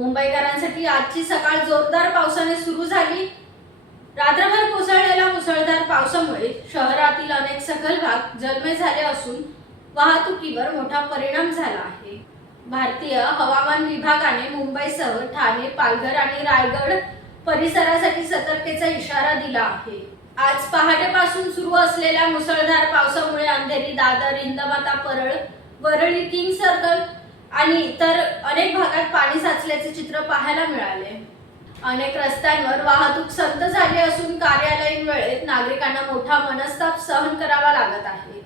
मुंबईकरांसाठी आजची सकाळ जोरदार पावसाने सुरू झाली। रात्रभर कोसळलेल्या मुसळधार पावसामुळे शहरातील अनेक सखल भाग जलमय झाले असून वाहतुकीवर मोठा परिणाम झाला आहे। भारतीय हवामान विभागाने मुंबईसह ठाणे, पालघर आणि रायगड परिसरासाठी सतर्कतेचा इशारा दिला आहे। आज पहाटेपासून सुरू असलेल्या मुसळधार पावसामुळे अंधेरी, दादर, इंदमाता, परळ, वरळी, किंग सर्कल आणि इतर अनेक भागात पाणी साचल्याचे चित्र पाहायला मिळाले। अनेक रस्त्यांवर वाहतूक संथ झाली असून कार्यालयीन वेळेत नागरिकांना मोठा मनस्ताप सहन करावा लागत आहे।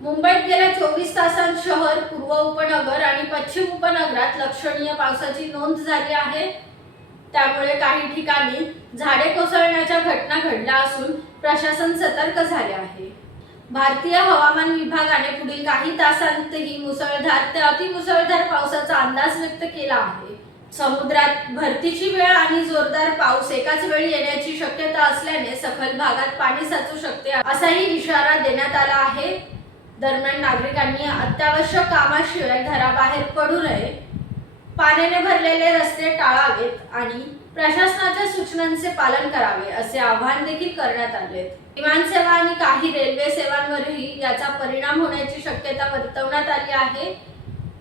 मुंबईत गेल्या 24 तासांत शहर, पूर्व उपनगर आणि पश्चिम उपनगरात लक्षणीय पावसाची नोंद झाली आहे। त्यामुळे काही ठिकाणी झाडे कोसळण्याच्या घटना घडल्या असून प्रशासन सतर्क झाले आहे। भारतीय हवामान विभागाने पुढील काही तासांतही मुसळधार ते अतिमुसळधार पावसाचा अंदाज व्यक्त केला आहे। समुद्रात भरतीची वेळ आणि जोरदार पाऊस एकाच वेळी येण्याची शक्यता असल्याने सखल भागात पाणी साचू शकते असाही इशारा देण्यात आला आहे। दरम्यान नागरिकांनी अत्यावश्यक कामाशिवाय घराबाहेर पडू नये, पाण्याने भरलेले रस्ते टाळावेत आणि प्रशासनाच्या सूचनांचे पालन करावे असे आवाहन देखील करण्यात आले। विमान सेवा आणि काही रेल्वे सेवांवरही याचा परिणाम होण्याची शक्यता वर्तवण्यात आली आहे।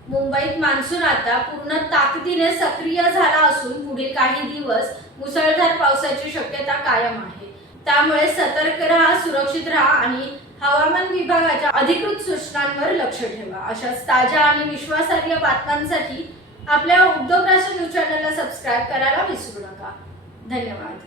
मुंबईत मान्सून आता पूर्ण ताकदीने सक्रिय झाला असून पुढील काही दिवस मुसळधार पावसाची शक्यता कायम आहे। त्यामुळे सतर्क राहा, सुरक्षित राहा आणि हवामान विभागाच्या अधिकृत सूचनांवर लक्ष ठेवा। अशाच ताज्या आणि विश्वासार्ह बातम्यांसाठी आपल्या उद्योग राष्ट्र न्यूज चॅनलला सबस्क्राइब करायला विसरू नका। धन्यवाद।